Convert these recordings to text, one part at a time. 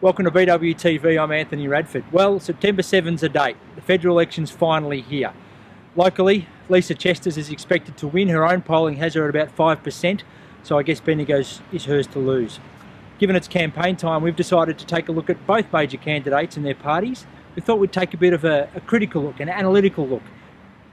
Welcome to BWTV, I'm Anthony Radford. Well, September 7's a date. The federal election's finally here. Locally, Lisa Chesters is expected to win. Her own polling has her at about 5%, so I guess Bendigo's is hers to lose. Given it's campaign time, we've decided to take a look at both major candidates and their parties. We thought we'd take a bit of a critical look, an analytical look,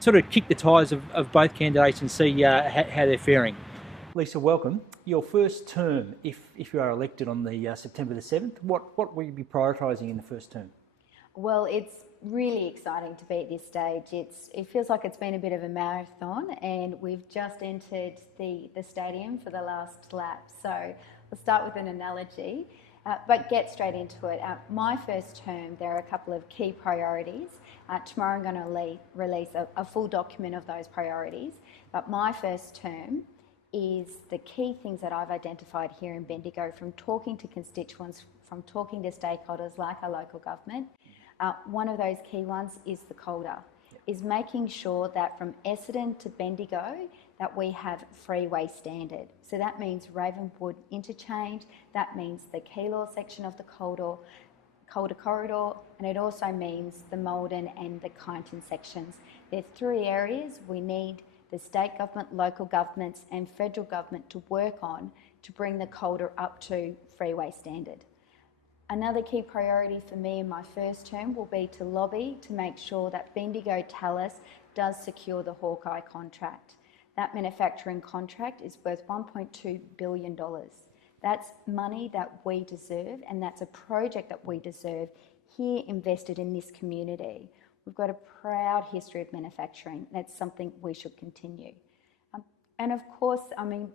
sort of kick the tyres of both candidates and see how they're faring. Lisa, welcome. Your first term, if you are elected on the September the 7th, what will you be prioritising in the first term? Well, it's really exciting to be at this stage. It feels like it's been a bit of a marathon, and we've just entered the stadium for the last lap. So we'll start with an analogy, but get straight into it. My first term, there are a couple of key priorities. Tomorrow I'm going to release a full document of those priorities, but my first term is the key things that I've identified here in Bendigo from talking to constituents, from talking to stakeholders like our local government. One of those key ones is the COLDA, is making sure that from Essendon to Bendigo that we have freeway standard. So that means Ravenwood interchange, that means the Keilor section of the COLDA corridor, and it also means the Malden and the Kyneton sections. There are three areas we need the state government, local governments and federal government to work on to bring the COLDA up to freeway standard. Another key priority for me in my first term will be to lobby to make sure that Bendigo Talus does secure the Hawkeye contract. That manufacturing contract is worth $1.2 billion. That's money that we deserve, and that's a project that we deserve here invested in this community. We've got a proud history of manufacturing. That's something we should continue. And of course,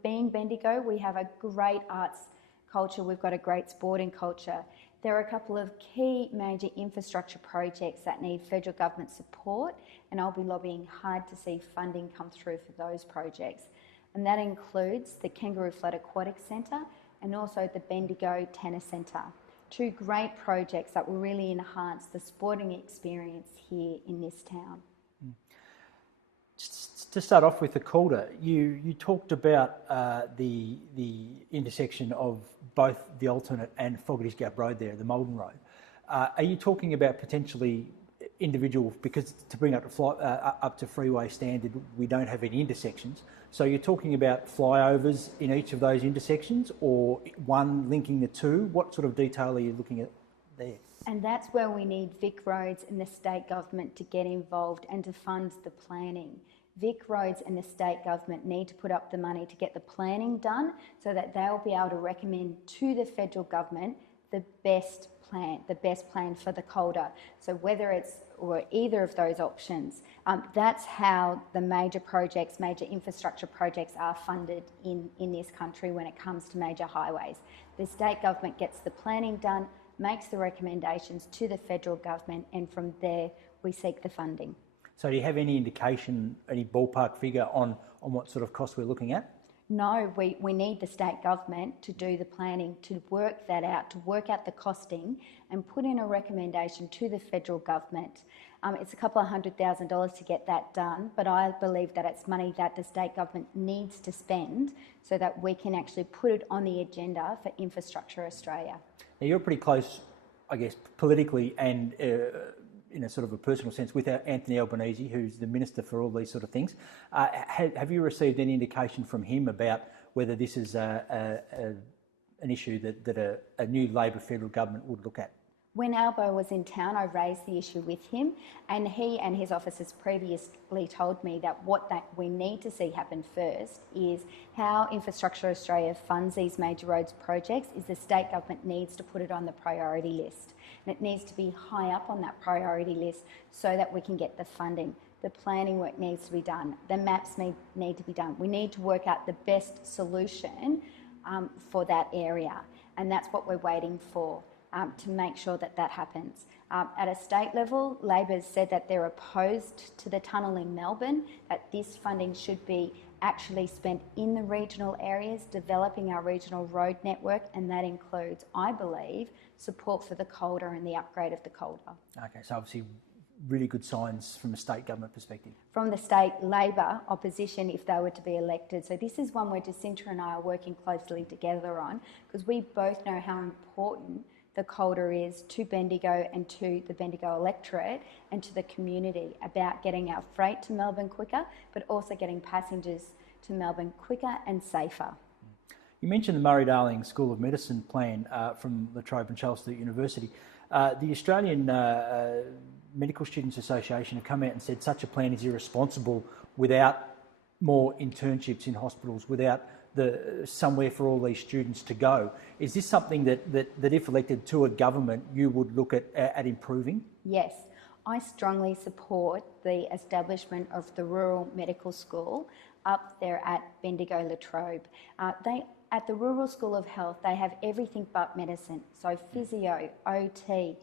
being Bendigo, we have a great arts culture. We've got a great sporting culture. There are a couple of key major infrastructure projects that need federal government support, and I'll be lobbying hard to see funding come through for those projects. And that includes the Kangaroo Flat Aquatic Centre and also the Bendigo Tennis Centre. Two great projects that will really enhance the sporting experience here in this town. To start off with the COLDA, you talked about the intersection of both the alternate and Fogarty's Gap Road there, the Malden Road. Are you talking about potentially individual, because to bring up to freeway standard, we don't have any intersections. So you're talking about flyovers in each of those intersections, or one linking the two? What sort of detail are you looking at there? And that's where we need Vic Roads and the state government to get involved and to fund the planning. Vic Roads and the state government need to put up the money to get the planning done so that they'll be able to recommend to the federal government the best plan for the COLDA. So whether it's or either of those options, that's how the major infrastructure projects are funded in this country when it comes to major highways. The state government gets the planning done, makes the recommendations to the federal government, and from there we seek the funding. So do you have any indication, any ballpark figure on what sort of cost we're looking at? No, we need the state government to do the planning, to work that out, to work out the costing and put in a recommendation to the federal government. It's a couple of $100,000 to get that done, but I believe that it's money that the state government needs to spend so that we can actually put it on the agenda for Infrastructure Australia. Now you're pretty close, I guess, politically and in a sort of a personal sense with Anthony Albanese, who's the Minister for all these sort of things. Have you received any indication from him about whether this is an issue that a new Labor federal government would look at? When Albo was in town, I raised the issue with him, and he and his officers previously told me that what we need to see happen first is how Infrastructure Australia funds these major roads projects is the state government needs to put it on the priority list. And it needs to be high up on that priority list so that we can get the funding. The planning work needs to be done. The maps need to be done. We need to work out the best solution for that area, and that's what we're waiting for. To make sure that happens. At a state level, Labor has said that they're opposed to the tunnel in Melbourne, that this funding should be actually spent in the regional areas, developing our regional road network, and that includes, I believe, support for the COLDA and the upgrade of the COLDA. Okay, so obviously really good signs from a state government perspective. From the state Labor opposition, if they were to be elected. So this is one where Jacinta and I are working closely together on, because we both know how important the Calder is to Bendigo and to the Bendigo electorate and to the community about getting our freight to Melbourne quicker, but also getting passengers to Melbourne quicker and safer. You mentioned the Murray-Darling School of Medicine plan from La Trobe and Charles Sturt University. The Australian Medical Students Association have come out and said such a plan is irresponsible without more internships in hospitals, without somewhere for all these students to go. Is this something that if elected to a government, you would look at improving? Yes, I strongly support the establishment of the Rural Medical School up there at Bendigo La Trobe. At the Rural School of Health, they have everything but medicine. So physio, OT,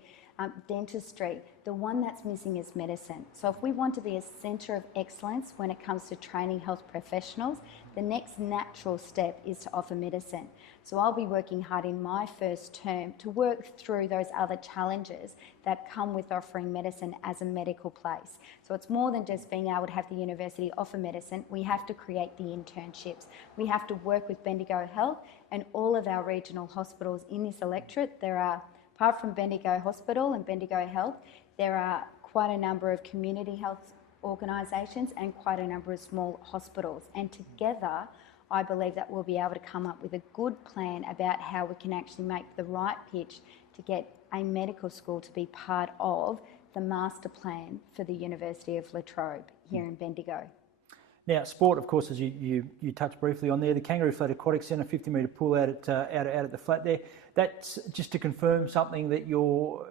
dentistry. The one that's missing is medicine. So if we want to be a centre of excellence when it comes to training health professionals, the next natural step is to offer medicine. So I'll be working hard in my first term to work through those other challenges that come with offering medicine as a medical place. So it's more than just being able to have the university offer medicine. We have to create the internships. We have to work with Bendigo Health and all of our regional hospitals in this electorate. There are, apart from Bendigo Hospital and Bendigo Health, there are quite a number of community health organisations and quite a number of small hospitals. And together, I believe that we'll be able to come up with a good plan about how we can actually make the right pitch to get a medical school to be part of the master plan for the University of La Trobe here in Bendigo. Now, sport, of course, as you touched briefly on there, the Kangaroo Flat Aquatic Centre, 50-metre pool out at the flat there. That's just to confirm something that you're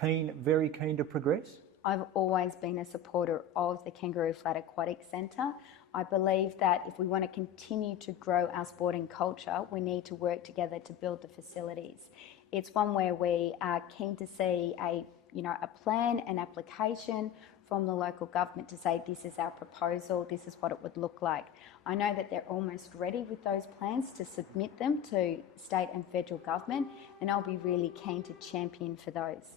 very keen to progress? I've always been a supporter of the Kangaroo Flat Aquatic Centre. I believe that if we want to continue to grow our sporting culture, we need to work together to build the facilities. It's one where we are keen to see a plan, an application from the local government to say this is our proposal, this is what it would look like. I know that they're almost ready with those plans to submit them to state and federal government, and I'll be really keen to champion for those.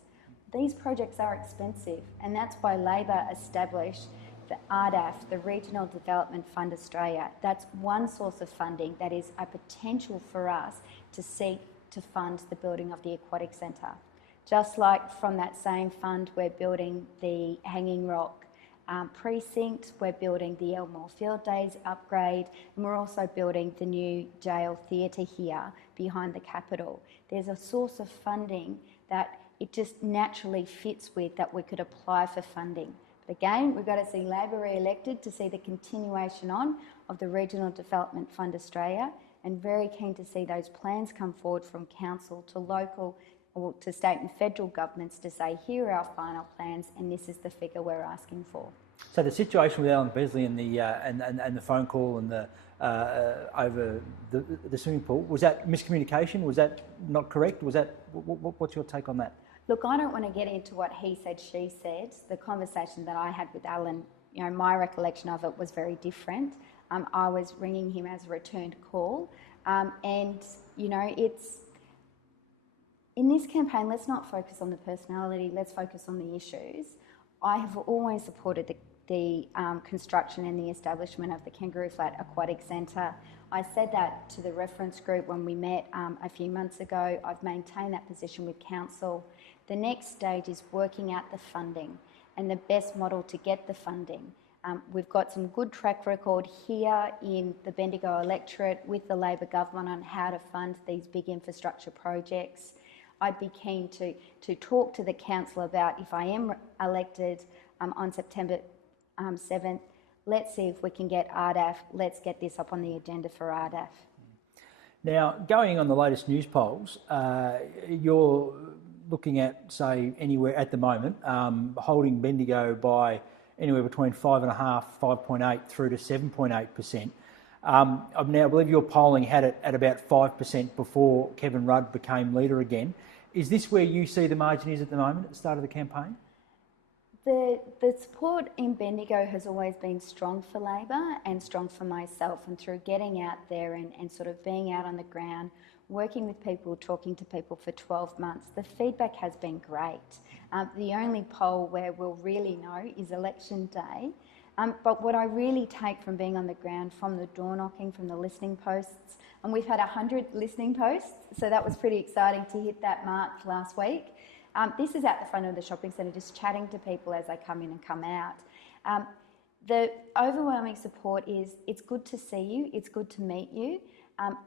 These projects are expensive, and that's why Labor established the RDAF, the Regional Development Fund Australia. That's one source of funding that is a potential for us to seek to fund the building of the Aquatic Centre. Just like from that same fund, we're building the Hanging Rock precinct, we're building the Elmore Field Days upgrade, and we're also building the new jail theatre here behind the Capitol. There's a source of funding that it just naturally fits with that we could apply for funding. But again, we've got to see Labor re-elected to see the continuation on of the Regional Development Fund Australia, and very keen to see those plans come forward from council to local or to state and federal governments to say, here are our final plans and this is the figure we're asking for. So the situation with Alan Besley and the phone call and the over the swimming pool, was that miscommunication? Was that not correct? Was that what's your take on that? Look, I don't want to get into what he said, she said. The conversation that I had with Alan, my recollection of it was very different. I was ringing him as a returned call, and it's. In this campaign, let's not focus on the personality, let's focus on the issues. I have always supported the construction and the establishment of the Kangaroo Flat Aquatic Centre. I said that to the reference group when we met a few months ago. I've maintained that position with council. The next stage is working out the funding and the best model to get the funding. We've got some good track record here in the Bendigo electorate with the Labor government on how to fund these big infrastructure projects. I'd be keen to talk to the council about, if I am elected on September 7th, let's see if we can get RDAF, let's get this up on the agenda for RDAF. Now, going on the latest news polls, you're looking at, say, anywhere at the moment, holding Bendigo by anywhere between 5.5%, 5.8% through to 7.8%. I now believe your polling had it at about 5% before Kevin Rudd became leader again. Is this where you see the margin is at the moment at the start of the campaign? The support in Bendigo has always been strong for Labor and strong for myself, and through getting out there and sort of being out on the ground, working with people, talking to people for 12 months, the feedback has been great. The only poll where we'll really know is election day. But what I really take from being on the ground, from the door knocking, from the listening posts, and we've had 100 listening posts, so that was pretty exciting to hit that mark last week. This is at the front of the shopping centre, just chatting to people as they come in and come out. The overwhelming support is it's good to see you, it's good to meet you,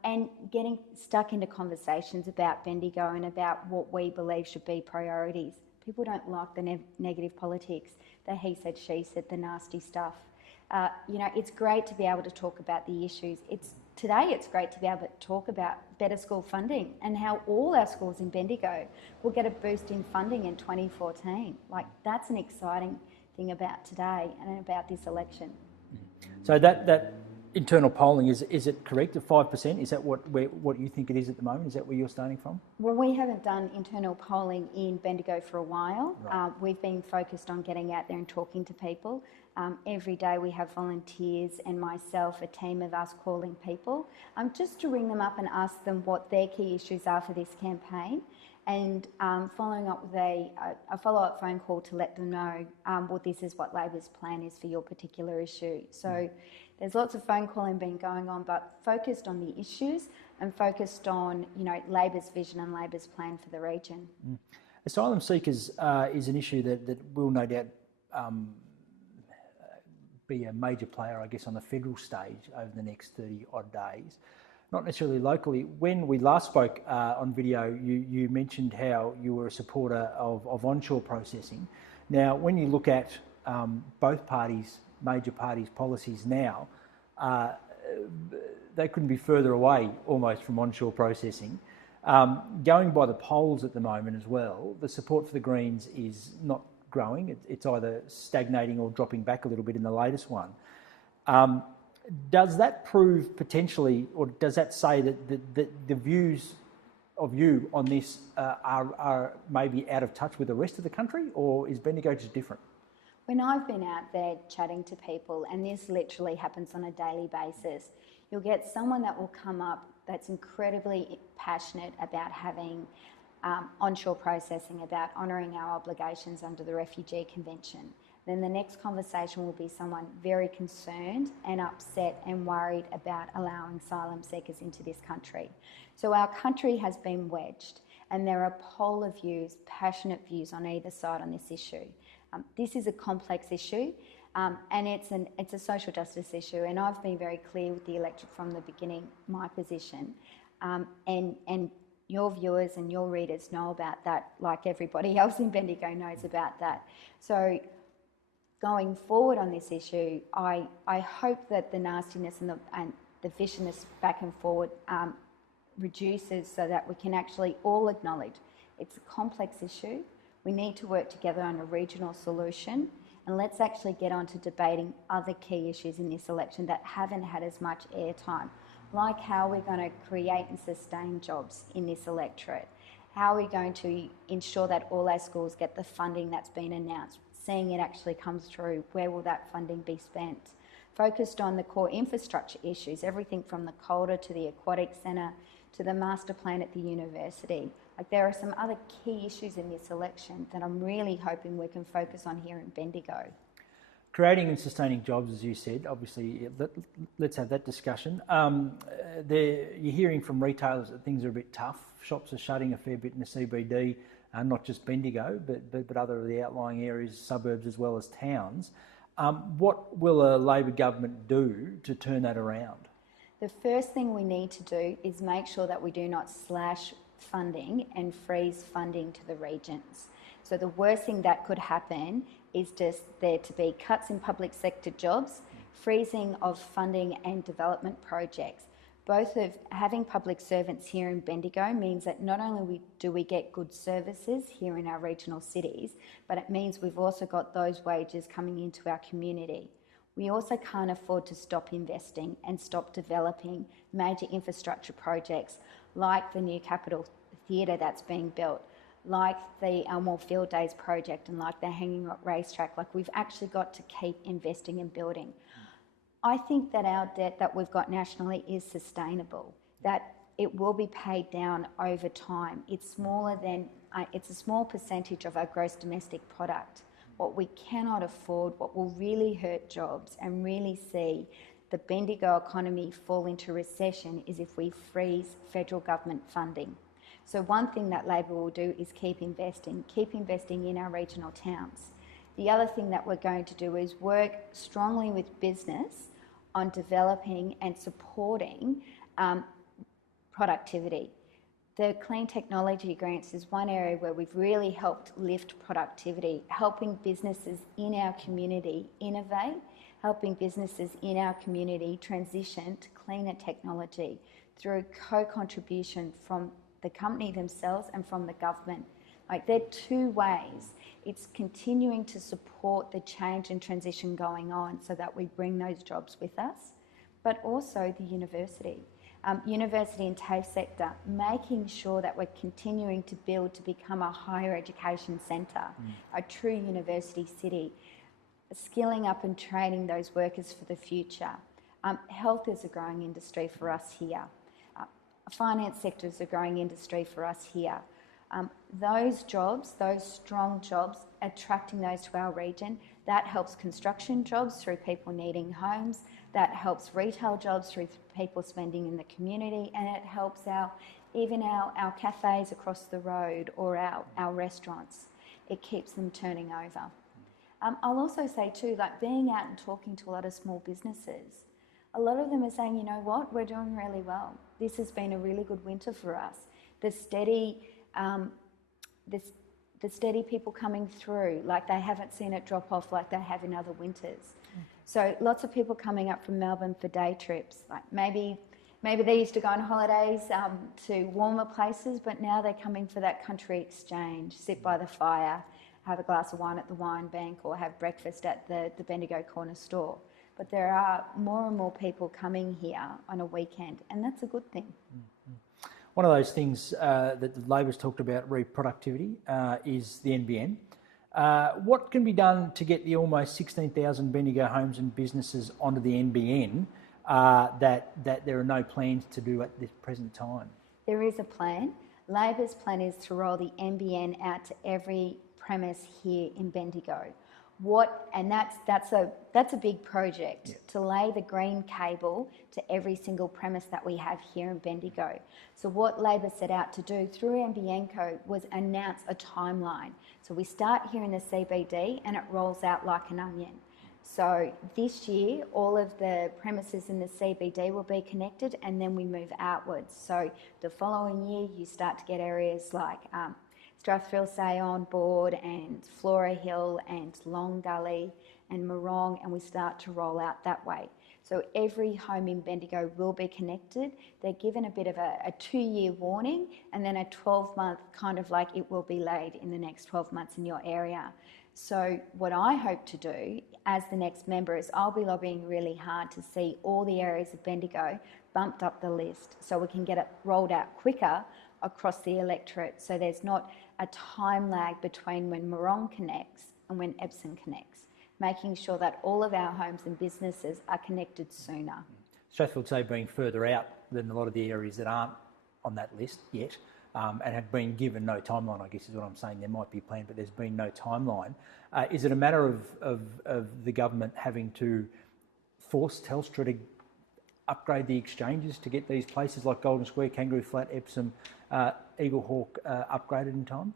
and getting stuck into conversations about Bendigo and about what we believe should be priorities. People don't like the negative politics, the he said, she said, the nasty stuff. It's great to be able to talk about the issues. Today it's great to be able to talk about better school funding and how all our schools in Bendigo will get a boost in funding in 2014. That's an exciting thing about today and about this election. So that internal polling, is it correct at 5%? Is that what you think it is at the moment? Is that where you're starting from? Well, we haven't done internal polling in Bendigo for a while. Right. We've been focused on getting out there and talking to people. Every day we have volunteers and myself, a team of us calling people, just to ring them up and ask them what their key issues are for this campaign, and following up with a follow-up phone call to let them know, well, this is what Labor's plan is for your particular issue. So there's lots of phone calling been going on, but focused on the issues and focused on, Labor's vision and Labor's plan for the region. Asylum seekers is an issue that will no doubt be a major player, I guess, on the federal stage over the next 30 odd days. Not necessarily locally. When we last spoke on video, you mentioned how you were a supporter of onshore processing. Now, when you look at both parties, major parties' policies now, they couldn't be further away almost from onshore processing. Going by the polls at the moment as well, the support for the Greens is not growing. It's either stagnating or dropping back a little bit in the latest one. Does that prove potentially, or does that say that the views of you on this are maybe out of touch with the rest of the country, or is Bendigo just different? When I've been out there chatting to people, and this literally happens on a daily basis, you'll get someone that will come up that's incredibly passionate about having onshore processing, about honouring our obligations under the Refugee Convention. Then the next conversation will be someone very concerned and upset and worried about allowing asylum seekers into this country. So our country has been wedged, and there are polar views, passionate views on either side on this issue. This is a complex issue, and it's a social justice issue, and I've been very clear with the electorate from the beginning, my position, and your viewers and your readers know about that, like everybody else in Bendigo knows about that. So going forward on this issue, I hope that the nastiness and the viciousness back and forward reduces, so that we can actually all acknowledge it's a complex issue. We need to work together on a regional solution, and let's actually get on to debating other key issues in this election that haven't had as much airtime, like how we're going to create and sustain jobs in this electorate. How are we going to ensure that all our schools get the funding that's been announced, seeing it actually comes through? Where will that funding be spent? Focused on the core infrastructure issues, everything from the Calder to the Aquatic Centre to the master plan at the university. There are some other key issues in this election that I'm really hoping we can focus on here in Bendigo. Creating and sustaining jobs, as you said, obviously, let's have that discussion. You're hearing from retailers that things are a bit tough. Shops are shutting a fair bit in the CBD, not just Bendigo, but other of the outlying areas, suburbs as well as towns. What will a Labor government do to turn that around? The first thing we need to do is make sure that we do not slash funding and freeze funding to the regions. So the worst thing that could happen is just there to be cuts in public sector jobs, freezing of funding and development projects. Both of having public servants here in Bendigo means that not only do we get good services here in our regional cities, but it means we've also got those wages coming into our community. We also can't afford to stop investing and stop developing major infrastructure projects like the new Capitol Theatre that's being built, like the Elmore Field Days project and like the Hanging Rock Racetrack. Like, we've actually got to keep investing and building. I think that our debt that we've got nationally is sustainable, that it will be paid down over time. It's smaller than, it's a small percentage of our gross domestic product. What we cannot afford, what will really hurt jobs and really see the Bendigo economy fall into recession, is if we freeze federal government funding. So one thing that Labor will do is keep investing in our regional towns. The other thing that we're going to do is work strongly with business on developing and supporting productivity. The clean technology grants is one area where we've really helped lift productivity, helping businesses in our community innovate, helping businesses in our community transition to cleaner technology through co-contribution from the company themselves and from the government. Like, there are two ways. It's continuing to support the change and transition going on so that we bring those jobs with us, but also the university. University and TAFE sector, making sure that we're continuing to build to become a higher education centre, a true university city, skilling up and training those workers for the future. Health is a growing industry for us here. Finance sector is a growing industry for us here. Those jobs, those strong jobs, attracting those to our region, that helps construction jobs through people needing homes, that helps retail jobs through people spending in the community, and it helps even our cafes across the road or our restaurants. It keeps them turning over. I'll also say too, like, being out and talking to a lot of small businesses, a lot of them are saying, you know what, we're doing really well. This has been a really good winter for us. The steady people coming through, like, they haven't seen it drop off like they have in other winters. So lots of people coming up from Melbourne for day trips. Like, maybe they used to go on holidays to warmer places, but now they're coming for that country exchange, sit by the fire, have a glass of wine at the wine bank, or have breakfast at the Bendigo corner store. But there are more and more people coming here on a weekend, and that's a good thing. One of those things that the Labor's talked about, reproductivity, is the NBN. What can be done to get the almost 16,000 Bendigo homes and businesses onto the NBN that there are no plans to do at this present time? There is a plan. Labor's plan is to roll the NBN out to every premise here in Bendigo. That's a big project, to lay the green cable to every single premise that we have here in Bendigo. So what Labor set out to do through NBN Code was announce a timeline. So we start here in the CBD and it rolls out like an onion. So this year, all of the premises in the CBD will be connected, and then we move outwards. So the following year, you start to get areas like Strathfield Say on board, and Flora Hill and Long Gully and Morong, and we start to roll out that way. So every home in Bendigo will be connected. They're given a bit of a 2-year warning, and then a 12-month kind of like, it will be laid in the next 12 months in your area. So what I hope to do as the next member is I'll be lobbying really hard to see all the areas of Bendigo bumped up the list so we can get it rolled out quicker across the electorate, so there's not a time lag between when Morong connects and when Epsom connects, making sure that all of our homes and businesses are connected sooner. Strathfield Say being further out than a lot of the areas that aren't on that list yet, and have been given no timeline, I guess is what I'm saying. There might be a plan, but there's been no timeline. Is it a matter of the government having to force Telstra to upgrade the exchanges to get these places like Golden Square, Kangaroo Flat, Epsom, Eagle Hawk upgraded in time?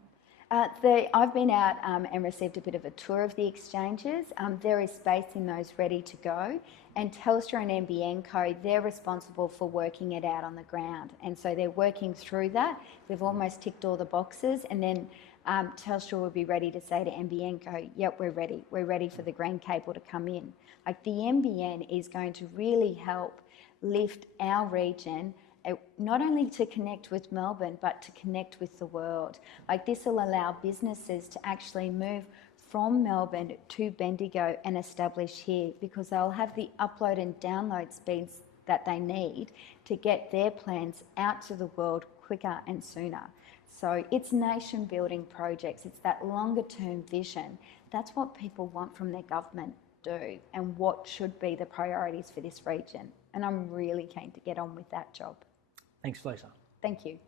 I've been out and received a bit of a tour of the exchanges. There is space in those ready to go, and Telstra and NBN Co, they're responsible for working it out on the ground, and so they're working through that. They've almost ticked all the boxes, and then Telstra will be ready to say to NBN Co, yep, we're ready for the green cable to come in. Like, the NBN is going to really help lift our region, not only to connect with Melbourne, but to connect with the world. Like, this will allow businesses to actually move from Melbourne to Bendigo and establish here, because they'll have the upload and download speeds that they need to get their plans out to the world quicker and sooner. So it's nation building projects, it's that longer term vision. That's what people want from their government do and what should be the priorities for this region. And I'm really keen to get on with that job. Thanks, Lisa. Thank you.